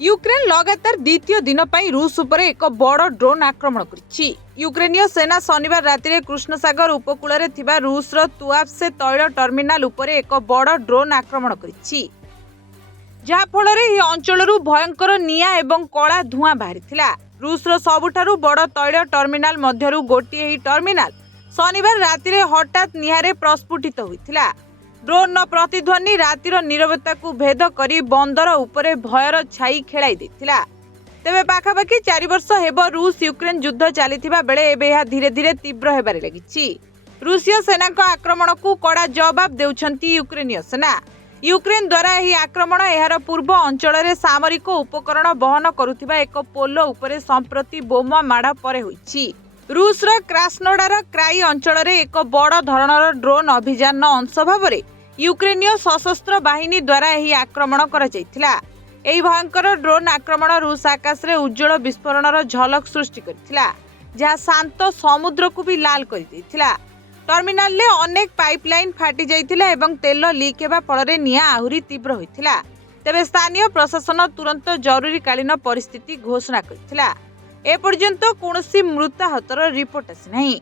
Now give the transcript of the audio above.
Ukraine लगातार द्वितीय दिन पर रूस उपर एक बड़ ड्रोन आक्रमण करिछि। यूक्रेनीय सेना शनिवार राति कृष्णसागर उपकूल में रूसर तुआप्से तैल टर्मिनाल उपर एक बड़ ड्रोन आक्रमण करिछि, जहा फल अंचल भयंकर निया एवं कला धुआं बाहरी। रूसर सबुठारु बड़ तैल टर्मिनाल मध्यरु गोटिए ही टर्मिनाल शनिवार राति हठात निहारे प्रस्फुटित होइथिला। ड्रोन प्रतिध्वनि रातिर नीरवता को भेद करी बंदर उपरे भयर छाई खेलाई देथिला। तेबे पाखापाखि 4 वर्ष हेब रूस यूक्रेन युद्ध चलीथिबा बेले एबे यह धीरे धीरे तीव्र हेबारे लागिछि। रूसीय सेना को आक्रमण को कड़ा जवाब देउछंती यूक्रेनीय सेना। यूक्रेन द्वारा यह आक्रमण एहार पूर्व अंचल में सामरिक उपकरण बहन करुथिबा एक पोलो उपरे संप्रति बोमा माड़ परे होइछि। रूसर क्रास्नोडार क्राई अंचल में एक बड़ धरणर ड्रोन अभियान अंश भाव यूक्रेनीय सशस्त्र बाहिनी द्वारा यह आक्रमण करा जायथिला। एही भयंकर ड्रोन आक्रमण रूस आकाश रे उज्जवल विस्फोरणर झलक सृष्टि करथिला, जहा शांत समुद्र को भी लाल कर देथिला। टर्मिनाल ले अनेक पाइपलाइन फाटी जायथिला एवं तेल लीक हेबा फल निया आहुरी तीव्र होइथिला। तेबे स्थानीय प्रशासन तुरंत जरूरीकालीन परिस्थिति घोषणा करथिला। ए पर्यंत कौनसी मृताहतर रिपोर्ट आसी नहीं।